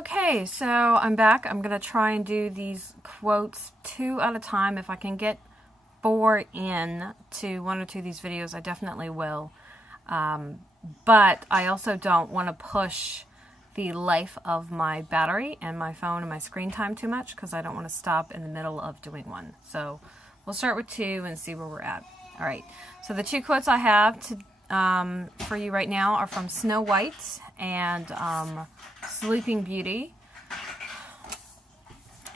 Okay, so I'm back. I'm going to try and do these quotes 2 at a time. If I can get 4 in to 1 or 2 of these videos, I definitely will. But I also don't want to push the life of my battery and my phone and my screen time too much because I don't want to stop in the middle of doing one. So we'll start with 2 and see where we're at. All right, so the 2 quotes I have to for you right now are from Snow White and Sleeping Beauty.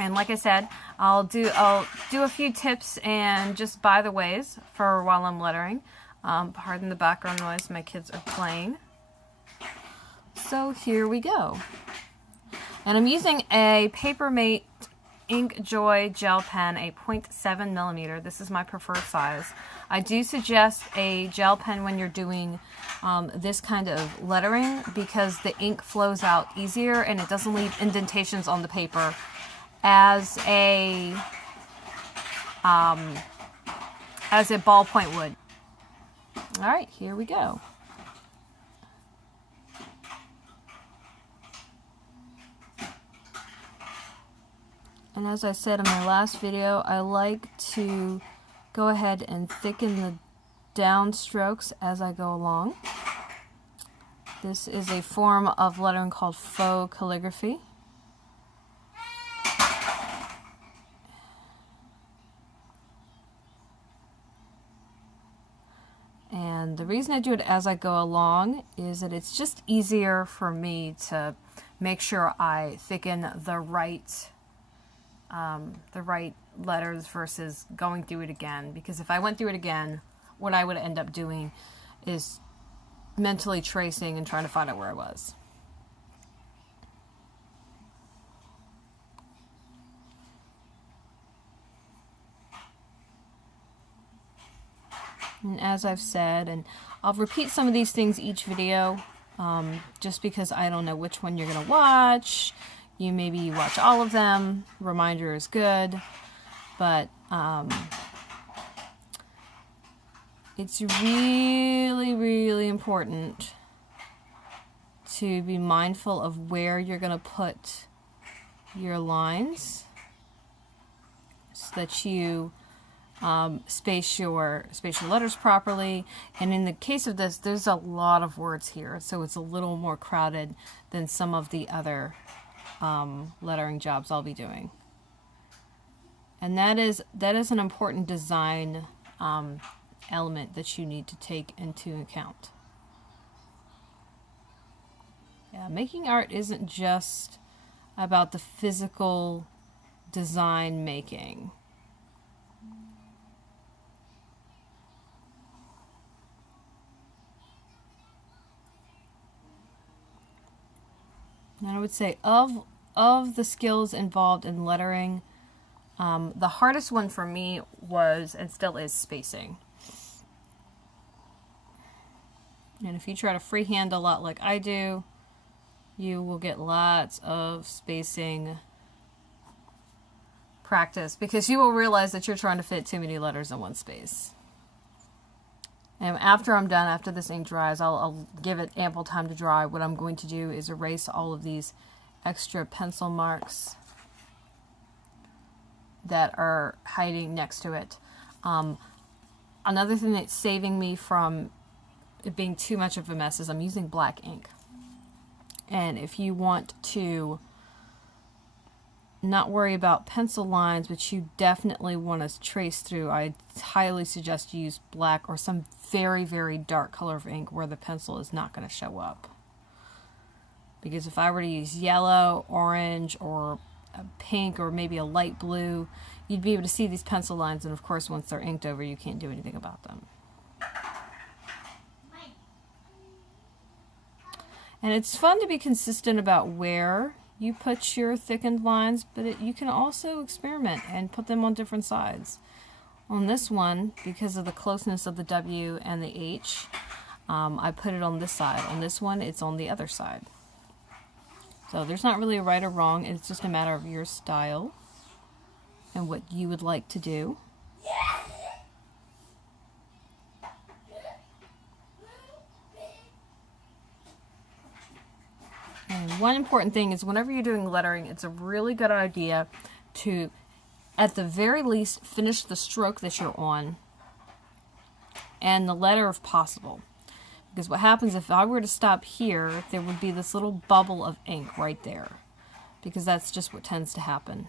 And like I said, I'll do a few tips and just by the ways for while I'm lettering. Pardon the background noise, my kids are playing. So here we go. And I'm using a Papermate Ink Joy gel pen, a 0.7 millimeter. This is my preferred size. I do suggest a gel pen when you're doing this kind of lettering because the ink flows out easier and it doesn't leave indentations on the paper as a ballpoint would. All right, here we go. And as I said in my last video, I like to go ahead and thicken the down strokes as I go along. This is a form of lettering called Faux calligraphy. And the reason I do it as I go along is that it's just easier for me to make sure I thicken the right letters versus going through it again. Because if I went through it again, what I would end up doing is mentally tracing and trying to find out where I was. And as I've said, and I'll repeat some of these things each video, just because I don't know which one you're going to watch. Maybe you watch all of them. Reminder is good. But it's really, really important to be mindful of where you're going to put your lines so that you space your letters properly. And in the case of this, there's a lot of words here, so it's a little more crowded than some of the other lettering jobs I'll be doing. And that is an important design element that you need to take into account. Yeah, making art isn't just about the physical design making. And I would say of the skills involved in lettering, the hardest one for me was and still is spacing. And if you try to freehand a lot like I do, you will get lots of spacing practice because you will realize that you're trying to fit too many letters in one space. And after I'm done, after this ink dries, I'll give it ample time to dry. What I'm going to do is erase all of these extra pencil marks that are hiding next to it. Another thing that's saving me from it being too much of a mess is I'm using black ink. And if you want to not worry about pencil lines, but you definitely want to trace through, I highly suggest you use black or some very, very dark color of ink where the pencil is not going to show up. Because if I were to use yellow, orange, or a pink, or maybe a light blue, you'd be able to see these pencil lines, and of course once they're inked over, you can't do anything about them. And it's fun to be consistent about where you put your thickened lines, but you can also experiment and put them on different sides. On this one, because of the closeness of the W and the H, I put it on this side. On this one, it's on the other side. So there's not really a right or wrong, it's just a matter of your style and what you would like to do. And one important thing is whenever you're doing lettering, it's a really good idea to, at the very least, finish the stroke that you're on and the letter if possible. Because what happens if I were to stop here, there would be this little bubble of ink right there. Because that's just what tends to happen.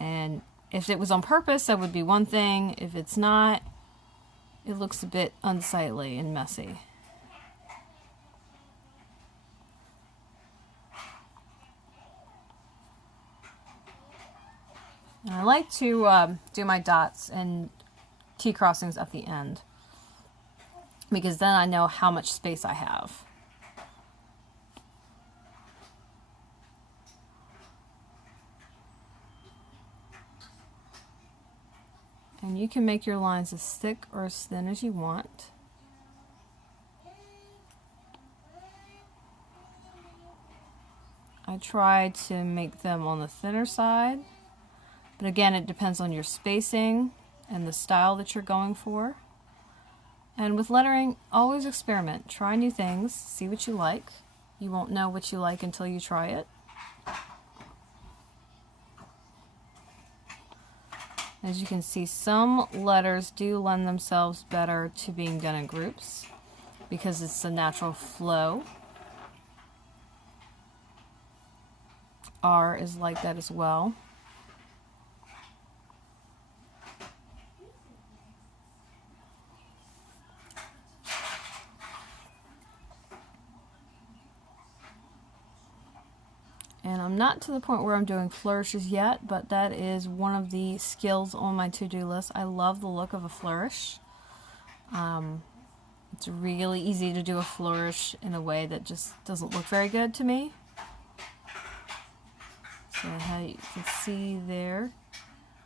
And if it was on purpose, that would be one thing. If it's not, it looks a bit unsightly and messy. And I like to do my dots and T-crossings at the end, because then I know how much space I have. And you can make your lines as thick or as thin as you want. I try to make them on the thinner side, but again, it depends on your spacing and the style that you're going for. And with lettering, always experiment. Try new things, see what you like. You won't know what you like until you try it. As you can see, some letters do lend themselves better to being done in groups because it's a natural flow. R is like that as well. And I'm not to the point where I'm doing flourishes yet, but that is one of the skills on my to-do list. I love the look of a flourish. It's really easy to do a flourish in a way that just doesn't look very good to me. So how you can see there,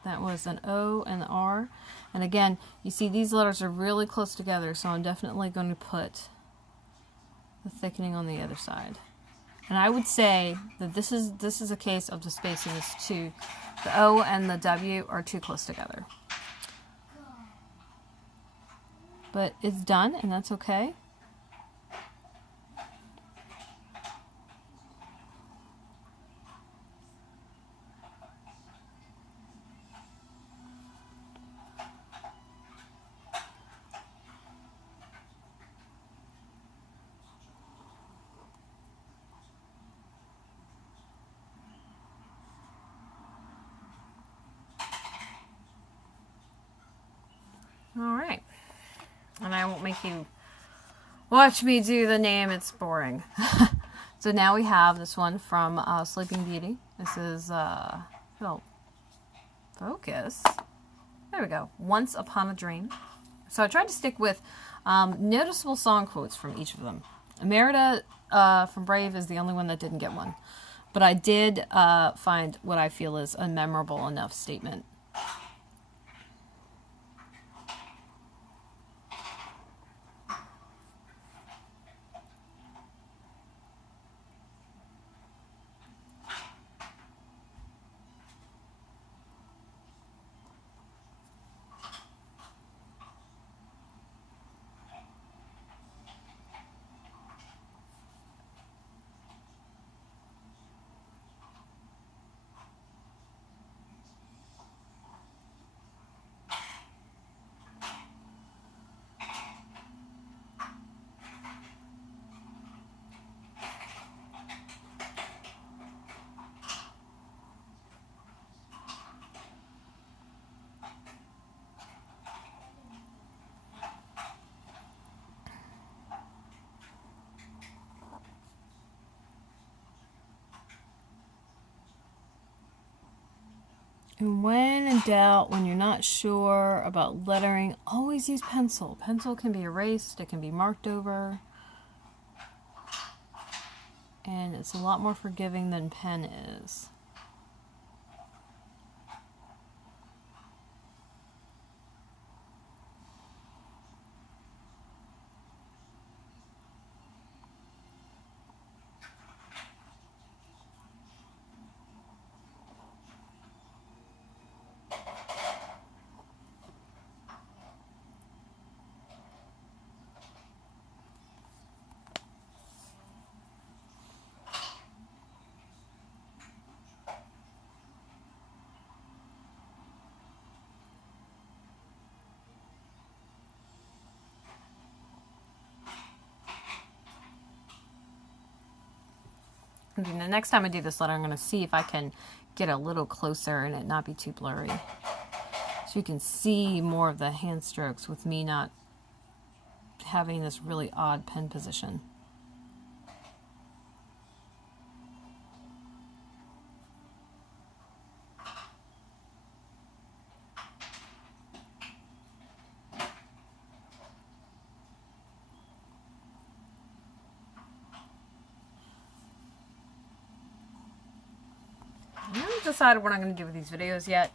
that was an O and an R. And again, you see these letters are really close together, so I'm definitely going to put the thickening on the other side. And I would say that this is a case of the spacing is too, the O and the W are too close together. But it's done, and that's okay. Alright, and I won't make you watch me do the name, it's boring. So now we have this one from Sleeping Beauty. This is, focus. There we go, Once Upon a Dream. So I tried to stick with noticeable song quotes from each of them. Merida from Brave is the only one that didn't get one. But I did find what I feel is a memorable enough statement. And when in doubt, when you're not sure about lettering, always use pencil. Pencil can be erased, it can be marked over. And it's a lot more forgiving than pen is. The next time I do this letter, I'm going to see if I can get a little closer and it not be too blurry. So you can see more of the hand strokes with me not having this really odd pen position. I haven't decided what I'm going to do with these videos yet.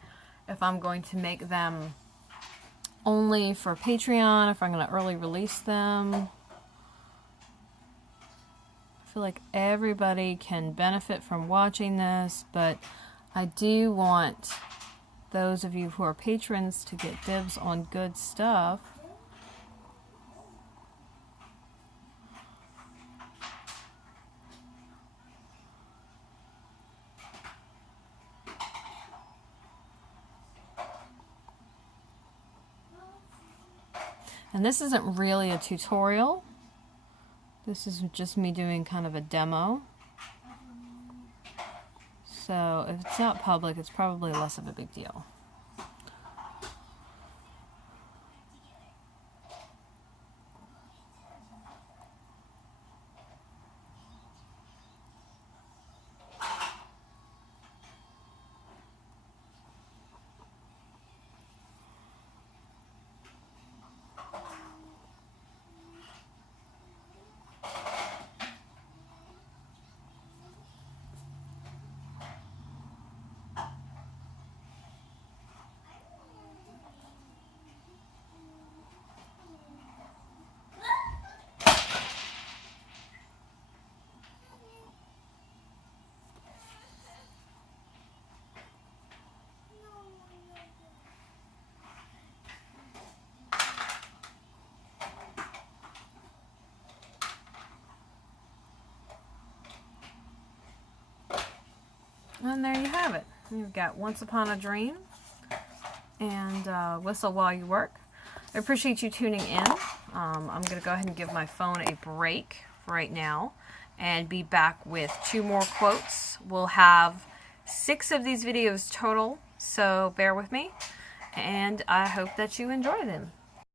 If I'm going to make them only for Patreon, if I'm going to early release them. I feel like everybody can benefit from watching this, but I do want those of you who are patrons to get dibs on good stuff. And this isn't really a tutorial. This is just me doing kind of a demo. So if it's not public, it's probably less of a big deal. And there you have it. You've got Once Upon a Dream and Whistle While You Work. I appreciate you tuning in. I'm going to go ahead and give my phone a break right now and be back with 2 more quotes. We'll have 6 of these videos total, so bear with me. And I hope that you enjoy them.